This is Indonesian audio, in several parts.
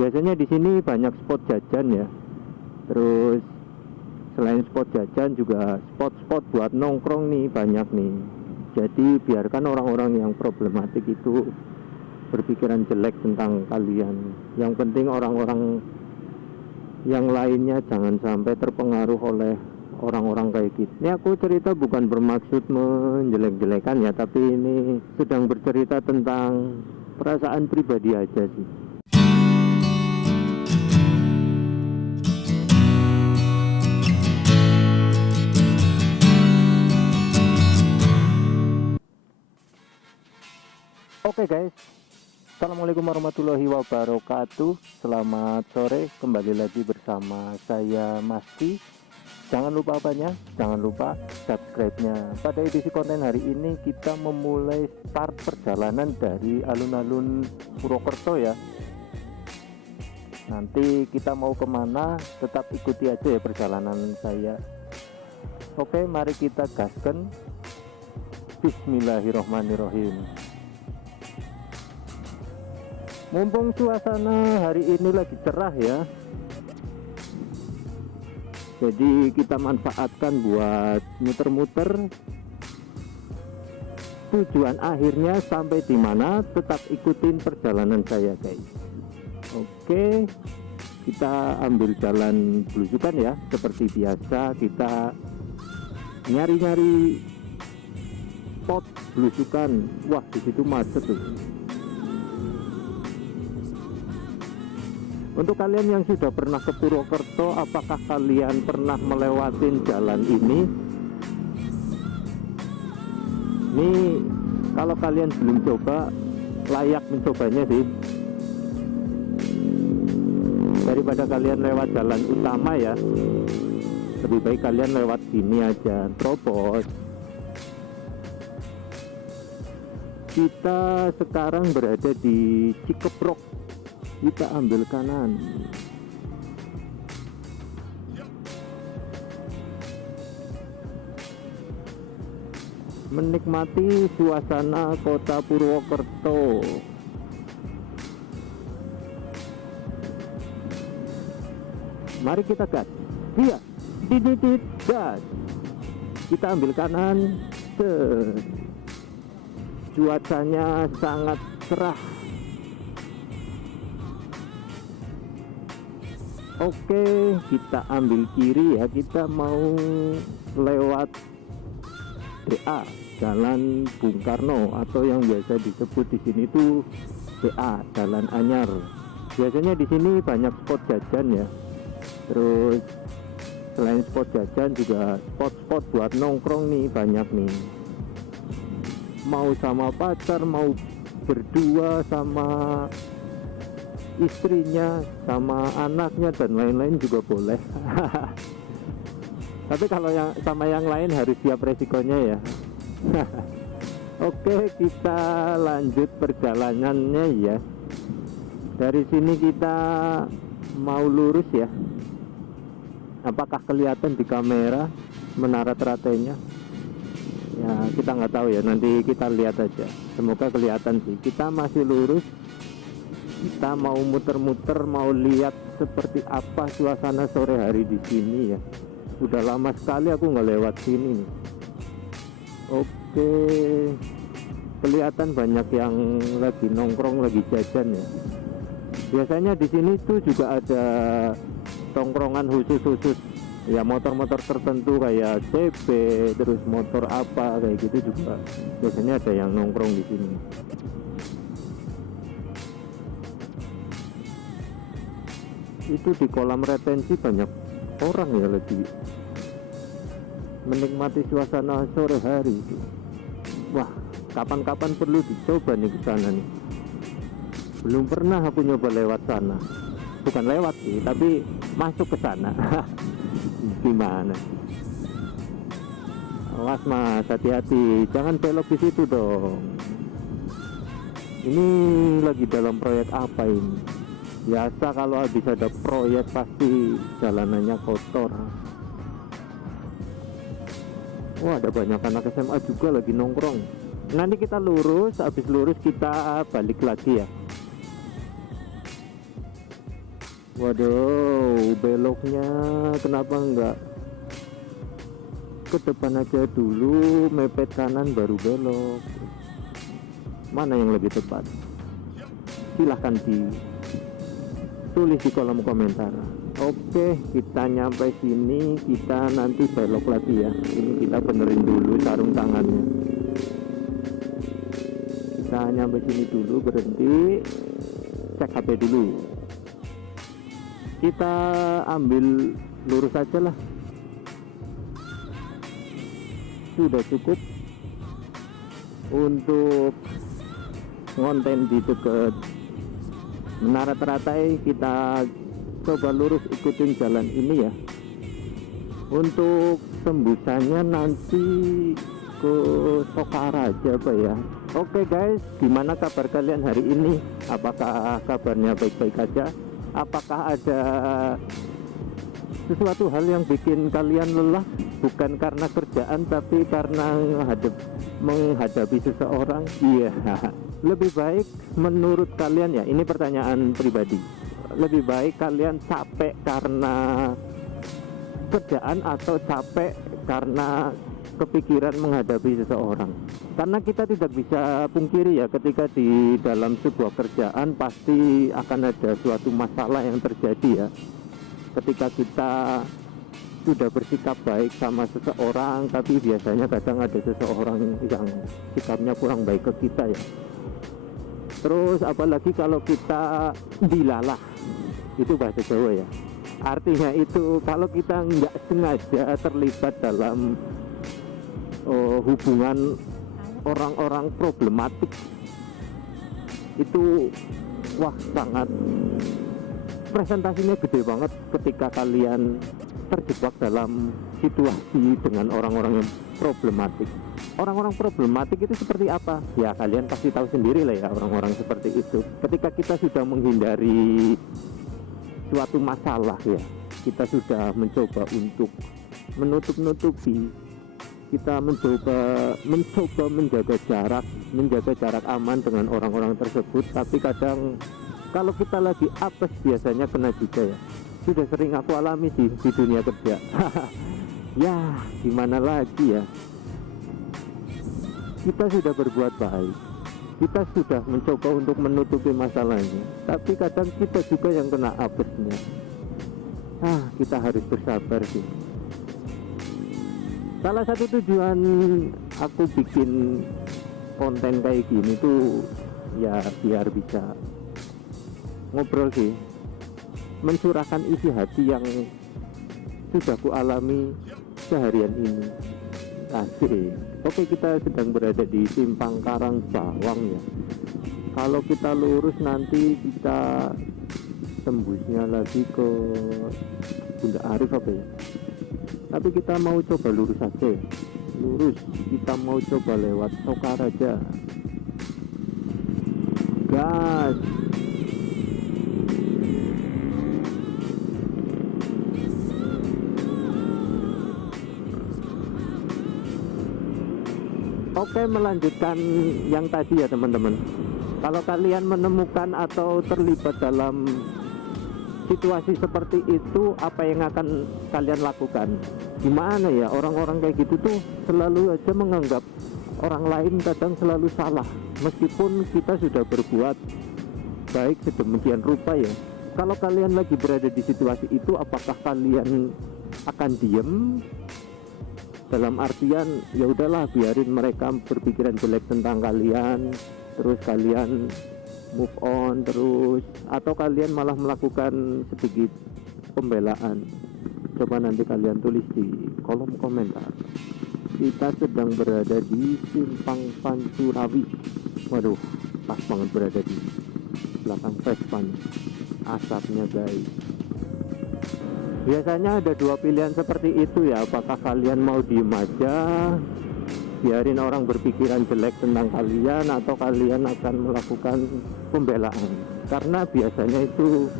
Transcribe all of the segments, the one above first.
Biasanya di sini banyak spot jajan ya. Terus selain spot jajan juga spot-spot buat nongkrong nih banyak nih. Jadi biarkan orang-orang yang problematik itu berpikiran jelek tentang kalian. Yang penting orang-orang yang lainnya jangan sampai terpengaruh oleh orang-orang kayak gitu. Ini aku cerita bukan bermaksud menjelek-jelekan ya, tapi ini sedang bercerita tentang perasaan pribadi aja sih. Oke guys, assalamualaikum warahmatullahi wabarakatuh. Selamat sore, kembali lagi bersama saya Masti. Jangan lupa apanya? Jangan lupa subscribe-nya. Pada edisi konten hari ini kita memulai start perjalanan dari alun-alun Purwokerto ya. Nanti kita mau kemana, tetap ikuti aja ya perjalanan saya. Oke, mari kita gaskan. Bismillahirrohmanirrohim. Mumpung suasana hari ini lagi cerah ya, jadi kita manfaatkan buat muter-muter. Tujuan akhirnya sampai di mana, tetap ikutin perjalanan saya guys. Oke, kita ambil jalan belusukan ya, seperti biasa kita nyari-nyari spot belusukan. Wah, di situ macet tuh. Untuk kalian yang sudah pernah ke Purwokerto, apakah kalian pernah melewati jalan ini? Nih, kalau kalian belum coba, layak mencobanya sih. Daripada kalian lewat jalan utama ya, lebih baik kalian lewat sini aja, terobos. Kita sekarang berada di Cikeprok. Kita ambil kanan. Menikmati suasana kota Purwokerto. Mari kita gas. Iya, didit gas. Kita ambil kanan. Cuacanya sangat cerah. Oke, kita ambil kiri ya. Kita mau lewat DA, Jalan Bung Karno, atau yang biasa disebut di sini tuh DA, Jalan Anyar. Biasanya di sini banyak spot jajan ya. Terus selain spot jajan juga spot-spot buat nongkrong nih banyak nih. Mau sama pacar, mau berdua sama istrinya, sama anaknya dan lain-lain juga boleh. Tapi kalau yang sama yang lain harus siap resikonya ya. Oke, kita lanjut perjalanannya ya. Dari sini kita mau lurus ya. Apakah kelihatan di kamera menara teratainya? Ya, kita nggak tahu ya, nanti kita lihat aja. Semoga kelihatan sih. Kita masih lurus. Kita mau muter-muter, mau lihat seperti apa suasana sore hari di sini ya. Udah lama sekali aku nggak lewat sini nih. Oke, kelihatan banyak yang lagi nongkrong, lagi jajan ya. Biasanya di sini tuh juga ada tongkrongan khusus ya, motor-motor tertentu kayak CB, terus motor apa kayak gitu juga. Biasanya ada yang nongkrong di sini. Itu di kolam retensi banyak orang ya, lagi menikmati suasana sore hari. Wah, kapan-kapan perlu dicoba nih ke sana nih. Belum pernah aku nyoba lewat sana. Bukan lewat sih, tapi masuk ke sana. Gimana? Awas mas, hati-hati, jangan belok di situ dong. Ini lagi dalam proyek apa ini? Biasa kalau habis ada proyek pasti jalanannya kotor. Wah, ada banyak anak SMA juga lagi nongkrong. Nanti kita lurus, habis lurus kita balik lagi ya. Waduh, beloknya kenapa enggak ke depan aja dulu, mepet kanan baru belok? Mana yang lebih tepat? Silahkan ditulis di kolom komentar. Oke, kita nyampe sini, kita nanti belok lagi ya. Ini kita benerin dulu sarung tangannya. Kita nyampe sini dulu, berhenti, cek HP dulu. Kita ambil lurus aja lah, sudah cukup untuk konten di dekat Menara Teratai. Kita coba lurus, ikutin jalan ini ya. Untuk tembusannya nanti ke Sokaraja apa ya. Oke guys, gimana kabar kalian hari ini? Apakah kabarnya baik-baik aja? Apakah ada sesuatu hal yang bikin kalian lelah? Bukan karena kerjaan, tapi karena menghadapi seseorang. Iya, lebih baik menurut kalian ya, ini pertanyaan pribadi, lebih baik kalian capek karena kerjaan atau capek karena kepikiran menghadapi seseorang? Karena kita tidak bisa pungkiri ya, ketika di dalam sebuah kerjaan pasti akan ada suatu masalah yang terjadi ya. Ketika kita sudah bersikap baik sama seseorang, tapi biasanya kadang ada seseorang yang sikapnya kurang baik ke kita ya. Terus apalagi kalau kita dilalah, itu bahasa Jawa ya. Artinya itu kalau kita nggak sengaja terlibat dalam hubungan orang-orang problematik, itu wah sangat presentasinya gede banget ketika kalian terjebak dalam situasi dengan orang-orang yang problematik. Orang-orang problematik itu seperti apa? Ya kalian pasti tahu sendiri lah ya, orang-orang seperti itu. Ketika kita sudah menghindari suatu masalah ya, kita sudah mencoba untuk menutup-nutupi, kita mencoba menjaga jarak aman dengan orang-orang tersebut. Tapi kadang kalau kita lagi apes biasanya kena juga ya. Sudah sering aku alami sih di dunia kerja. Ya gimana lagi ya, kita sudah berbuat baik, kita sudah mencoba untuk menutupi masalahnya, tapi kadang kita juga yang kena apesnya. Kita harus bersabar sih. Salah satu tujuan aku bikin konten kayak gini tuh ya biar bisa ngobrol sih, mencurahkan isi hati yang sudah ku alami seharian ini. Asik. Oke, kita sedang berada di Simpang Karang Bawang ya. Kalau kita lurus nanti kita tembusnya lagi ke Bunda Arif apa ya. Tapi kita mau coba lurus aja ya. Lurus, kita mau coba lewat Sokaraja. Gas. Oke, melanjutkan yang tadi ya teman-teman. Kalau kalian menemukan atau terlibat dalam situasi seperti itu, apa yang akan kalian lakukan? Gimana ya, orang-orang kayak gitu tuh selalu aja menganggap orang lain kadang selalu salah, meskipun kita sudah berbuat baik sedemikian rupa ya. Kalau kalian lagi berada di situasi itu, apakah kalian akan diem? Dalam artian ya udahlah, biarin mereka berpikiran jelek tentang kalian, terus kalian move on terus, atau kalian malah melakukan sedikit pembelaan? Coba nanti kalian tulis di kolom komentar. Kita sedang berada di Simpang Pancurawi. Waduh, pas banget berada di belakang Vespan. Asapnya guys. Biasanya ada dua pilihan seperti itu ya. Apakah kalian mau diem aja, biarin orang berpikiran jelek tentang kalian, atau kalian akan melakukan pembelaan? Karena biasanya itu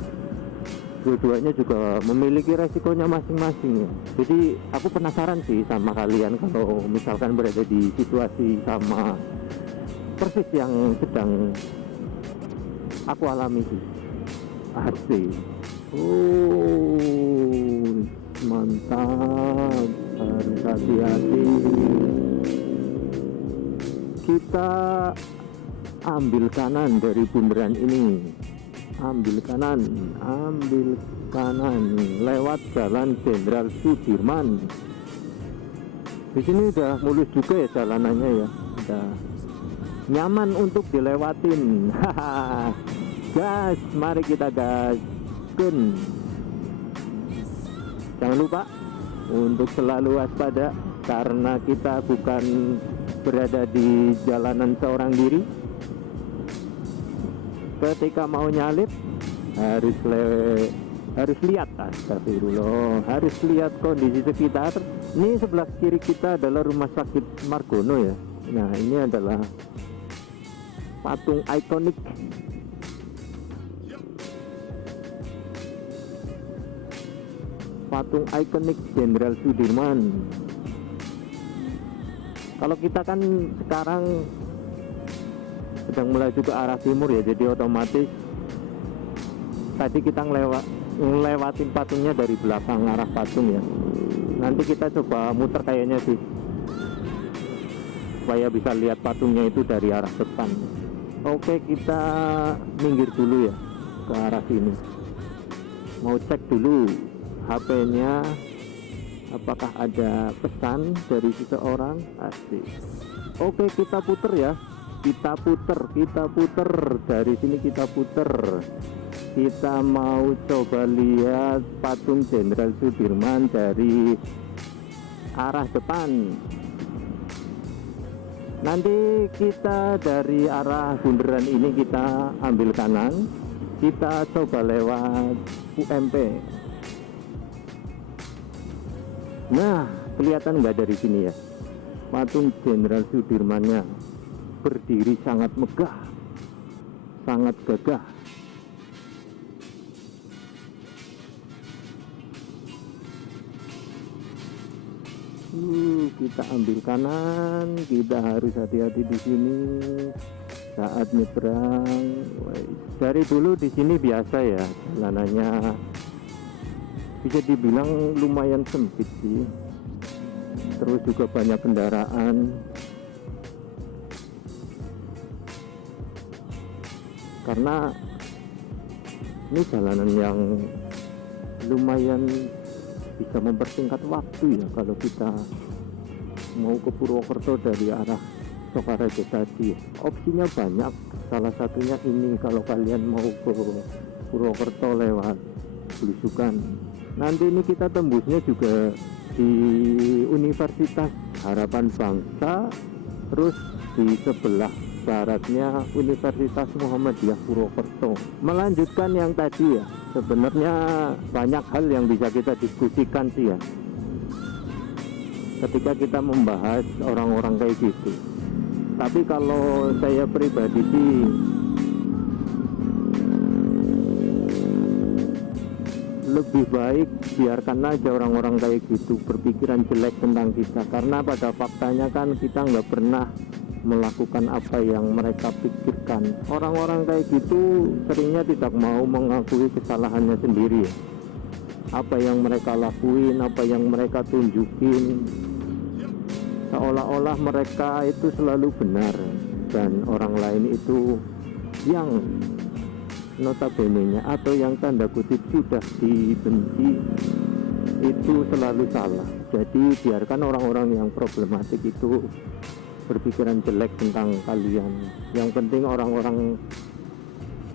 dua-duanya juga memiliki resikonya masing-masing ya. Jadi aku penasaran sih sama kalian, kalau misalkan berada di situasi sama persis yang sedang aku alami sih. asik. Oh, mantap, harus hati-hati. Kita ambil kanan dari bundaran ini, ambil kanan lewat Jalan Jenderal Sudirman. Di sini udah mulus juga ya jalanannya ya, udah nyaman untuk dilewatin. Haha, gas, mari kita gas. Kun, jangan lupa untuk selalu waspada karena kita bukan berada di jalanan seorang diri. Ketika mau nyalip harus lihat, astagfirullah, harus lihat kondisi sekitar. Ini sebelah kiri kita adalah Rumah Sakit Margono ya. Nah, ini adalah patung ikonik Jenderal Sudirman. Kalau kita kan sekarang sedang melaju ke arah timur ya, jadi otomatis tadi kita ngelewatin patungnya dari belakang arah patung ya. Nanti kita coba muter kayaknya sih, supaya bisa lihat patungnya itu dari arah depan. Oke, kita minggir dulu ya ke arah sini. Mau cek dulu HP-nya, apakah ada pesan dari seseorang. Asik. Oke, kita puter ya, kita puter dari sini, kita puter. Kita mau coba lihat patung Jenderal Sudirman dari arah depan. Nanti kita dari arah bundaran ini kita ambil kanan, kita coba lewat UMP. Nah, kelihatan nggak dari sini ya, patung Jenderal Sudirmannya berdiri sangat megah, sangat gagah. Kita ambil kanan, kita harus hati-hati di sini saat nyebrang. Dari dulu di sini biasa ya jalanannya, bisa dibilang lumayan sempit sih, terus juga banyak kendaraan. Karena ini jalanan yang lumayan bisa mempersingkat waktu ya kalau kita mau ke Purwokerto dari arah Sokaraja tadi. Opsinya banyak, salah satunya ini kalau kalian mau ke Purwokerto lewat Belusukan. Nanti ini kita tembusnya juga di Universitas Harapan Bangsa, terus di sebelah baratnya Universitas Muhammadiyah Purwokerto. Melanjutkan yang tadi ya, sebenarnya banyak hal yang bisa kita diskusikan sih ya ketika kita membahas orang-orang kayak gitu. Tapi kalau saya pribadi sih lebih baik biarkan aja orang-orang kayak gitu berpikiran jelek tentang kita, karena pada faktanya kan kita nggak pernah melakukan apa yang mereka pikirkan. Orang-orang kayak gitu seringnya tidak mau mengakui kesalahannya sendiri ya. Apa yang mereka lakuin, apa yang mereka tunjukin, seolah-olah mereka itu selalu benar dan orang lain itu yang notabene-nya atau yang tanda kutip sudah dibenci itu selalu salah. Jadi biarkan orang-orang yang problematik itu berpikiran jelek tentang kalian. Yang penting orang-orang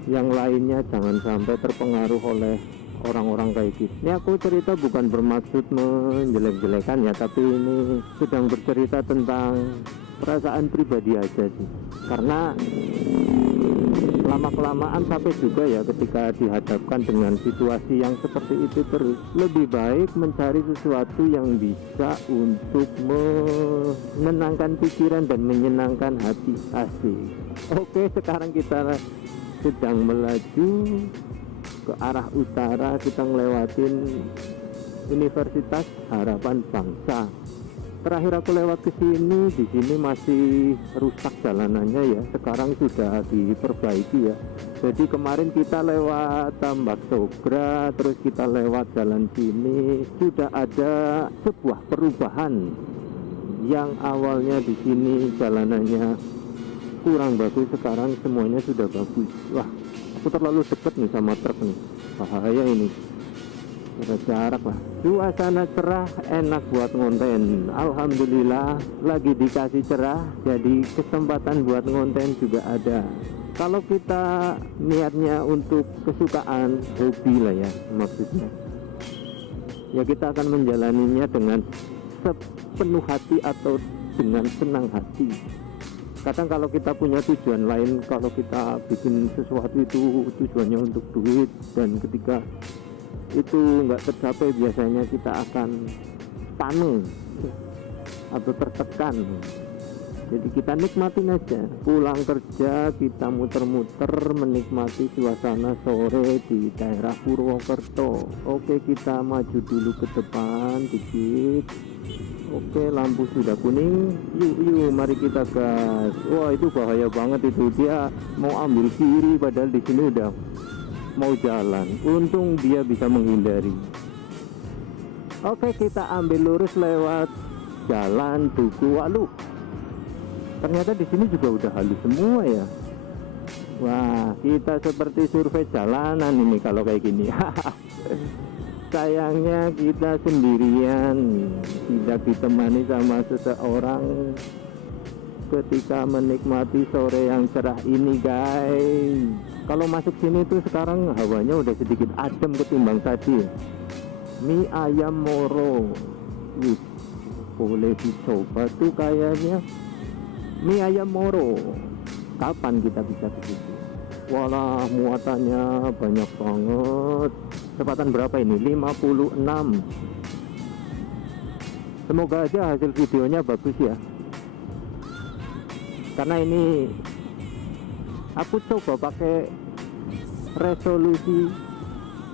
yang lainnya jangan sampai terpengaruh oleh orang-orang kayak gitu. Ini aku cerita bukan bermaksud menjelek-jelekan ya, tapi ini sedang bercerita tentang perasaan pribadi aja sih. Karena lama-kelamaan sampai juga ya ketika dihadapkan dengan situasi yang seperti itu terus, lebih baik mencari sesuatu yang bisa untuk menenangkan pikiran dan menyenangkan hati. Asik. Oke, sekarang kita sedang melaju ke arah utara, kita ngelewatin Universitas Harapan Bangsa. terakhir aku lewat ke sini, di sini masih rusak jalanannya ya. Sekarang sudah diperbaiki ya. Jadi kemarin kita lewat Tambak Sogra, terus kita lewat jalan sini, sudah ada sebuah perubahan. Yang awalnya di sini jalanannya kurang bagus, sekarang semuanya sudah bagus. Wah, aku terlalu dekat nih sama truk nih, bahaya ini. Ada jarak lah. Suasana cerah, enak buat ngonten. Alhamdulillah lagi dikasih cerah, jadi kesempatan buat ngonten juga ada. Kalau kita niatnya untuk kesukaan, hobi lah ya maksudnya, ya kita akan menjalaninya dengan sepenuh hati atau dengan senang hati. Kadang kalau kita punya tujuan lain, kalau kita bikin sesuatu itu tujuannya untuk duit, dan ketika itu nggak tercapai, biasanya kita akan panik atau tertekan. Jadi kita nikmatin aja, pulang kerja kita muter-muter menikmati suasana sore di daerah Purwokerto. Oke, kita maju dulu ke depan dikit. Oke, lampu sudah kuning, yuk mari kita gas. Wah, itu bahaya banget itu, dia mau ambil kiri padahal di sini udah mau jalan. Untung dia bisa menghindari. Oke, kita ambil lurus lewat jalan Duku Walu. Ternyata di sini juga udah halus semua ya. Wah, kita seperti survei jalanan ini kalau kayak gini. Sayangnya kita sendirian, tidak ditemani sama seseorang ketika menikmati sore yang cerah ini, guys. Kalau masuk sini tuh sekarang hawanya udah sedikit adem ketimbang tadi. Mie ayam Moro, boleh dicoba tuh kayaknya. Mie ayam Moro, kapan kita bisa ke situ? Walah, muatannya banyak banget. Kecepatan berapa ini? 56. Semoga aja hasil videonya bagus ya, karena ini aku coba pakai resolusi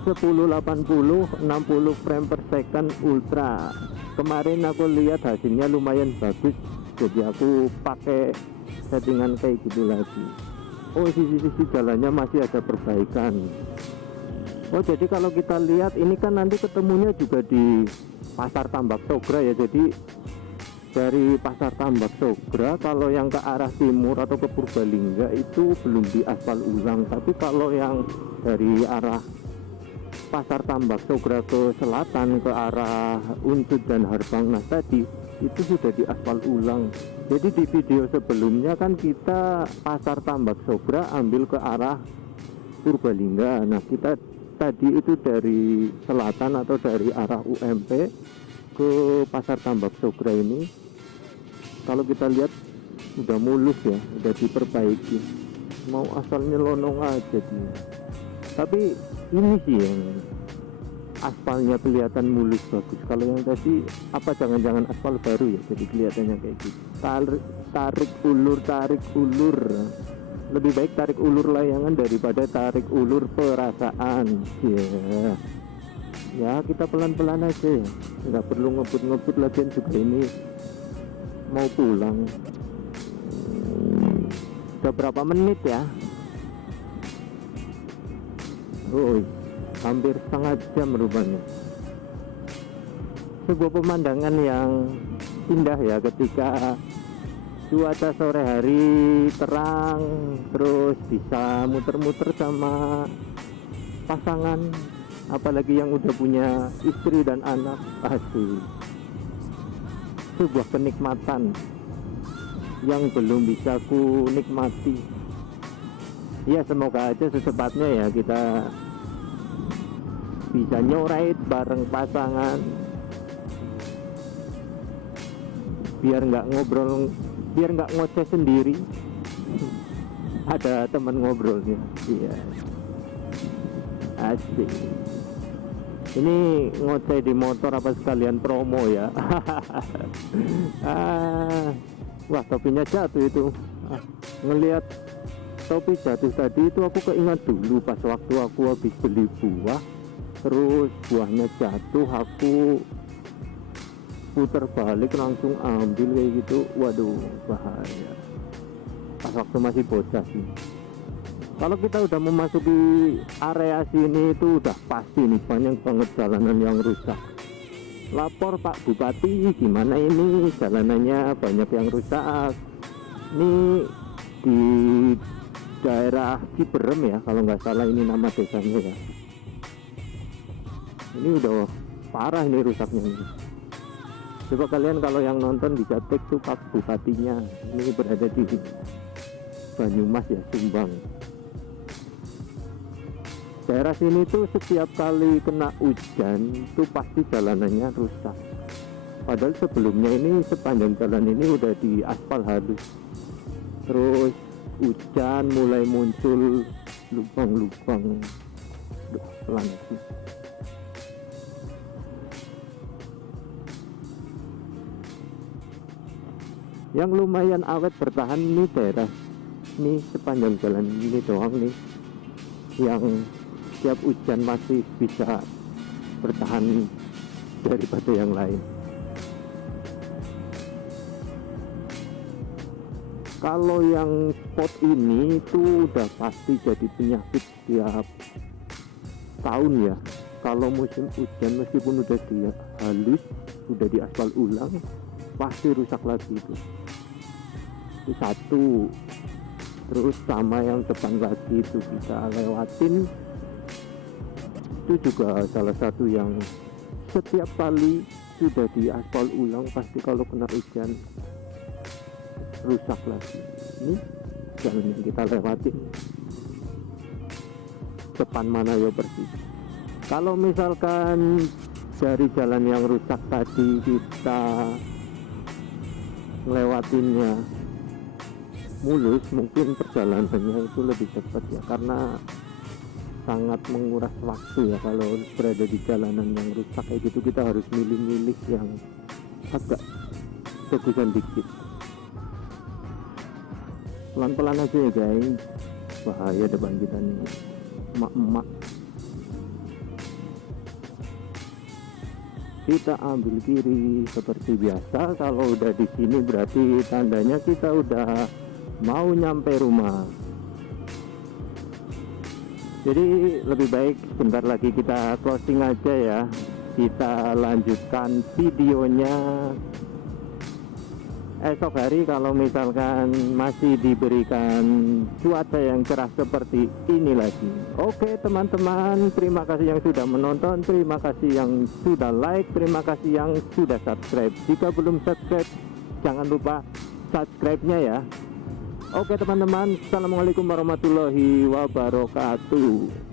1080 60 frame per second ultra. Kemarin aku lihat hasilnya lumayan bagus, jadi aku pakai settingan kayak gitu lagi. Oh, sisi-sisi jalannya masih ada perbaikan. Oh, jadi kalau kita lihat ini kan nanti ketemunya juga di Pasar Tambak Sogra ya. Jadi dari Pasar Tambak Sogra kalau yang ke arah timur atau ke Purbalingga itu belum diaspal ulang, tapi kalau yang dari arah Pasar Tambak Sogra ke selatan ke arah Unsud dan Harbangnas tadi itu sudah diaspal ulang. Jadi di video sebelumnya kan kita Pasar Tambak Sogra ambil ke arah Purbalingga. Nah, kita tadi itu dari selatan atau dari arah UMP ke Pasar Tambak Sogra ini, kalau kita lihat udah mulus ya, udah diperbaiki, mau asal nyelonong aja dia. Tapi ini sih yang aspalnya kelihatan mulus bagus. Kalau yang tadi apa jangan-jangan aspal baru ya, jadi kelihatannya kayak gitu. Tarik ulur, lebih baik tarik ulur layangan daripada tarik ulur perasaan. Ya kita pelan-pelan aja ya, nggak perlu ngebut-ngebut. Lagian juga ini mau pulang. Udah berapa menit ya? Oh, hampir setengah jam rupanya. Sebuah pemandangan yang indah ya ketika cuaca sore hari terang, terus bisa muter-muter sama pasangan, apalagi yang udah punya istri dan anak. Asik. Sebuah kenikmatan yang belum bisa ku nikmati. Ya, semoga aja secepatnya ya kita bisa nyorait bareng pasangan, biar nggak ngoceh sendiri. Ada teman ngobrolnya. Iya, asik. Ini ngoceh di motor apa sekalian promo ya. Wah, topinya jatuh itu. Ngelihat topi jatuh tadi itu aku keingat dulu pas waktu aku habis beli buah, terus buahnya jatuh, aku putar balik langsung ambil kayak gitu, waduh bahaya. Pas waktu masih bocah sih. Kalau kita udah memasuki area sini itu udah pasti nih banyak banget jalanan yang rusak. Lapor Pak Bupati, gimana ini jalanannya banyak yang rusak. Ini di daerah Ciberem ya, kalau nggak salah ini nama desanya ya. Ini udah parah ini rusaknya ini. Coba kalian kalau yang nonton bisa cek tuh Pak Bupatinya. Ini berada di Banyumas ya, Sumbang. Daerah sini tuh setiap kali kena hujan tuh pasti jalanannya rusak. Padahal sebelumnya ini sepanjang jalan ini udah di aspal halus. Terus hujan mulai muncul lubang-lubang. Duh, pelan sih. Yang lumayan awet bertahan ini daerah ini sepanjang jalan ini doang nih yang setiap hujan masih bisa bertahan daripada yang lain. Kalau yang spot ini itu udah pasti jadi penyakit tiap tahun ya. Kalau musim hujan meskipun udah di halus, udah diaspal ulang, pasti rusak lagi itu satu. Terus sama yang depan lagi itu kita lewatin, itu juga salah satu yang setiap kali sudah diaspal ulang pasti kalau kena hujan rusak lagi. Ini jalan yang kita lewatin depan mana ya persis. Kalau misalkan dari jalan yang rusak tadi kita lewatinnya mulus, mungkin perjalanannya itu lebih cepat ya, karena sangat menguras waktu ya. Kalau berada di jalanan yang rusak kayak gitu kita harus milih-milih yang agak bagusan dikit. Pelan-pelan aja ya guys, bahaya depan kita nih emak-emak. Kita ambil kiri seperti biasa. Kalau udah di sini berarti tandanya kita udah mau nyampe rumah. Jadi lebih baik sebentar lagi kita closing aja ya. Kita lanjutkan videonya esok hari kalau misalkan masih diberikan cuaca yang cerah seperti ini lagi. Oke teman-teman, terima kasih yang sudah menonton, terima kasih yang sudah like, terima kasih yang sudah subscribe. Jika belum subscribe, jangan lupa subscribe-nya ya. Oke teman-teman, assalamualaikum warahmatullahi wabarakatuh.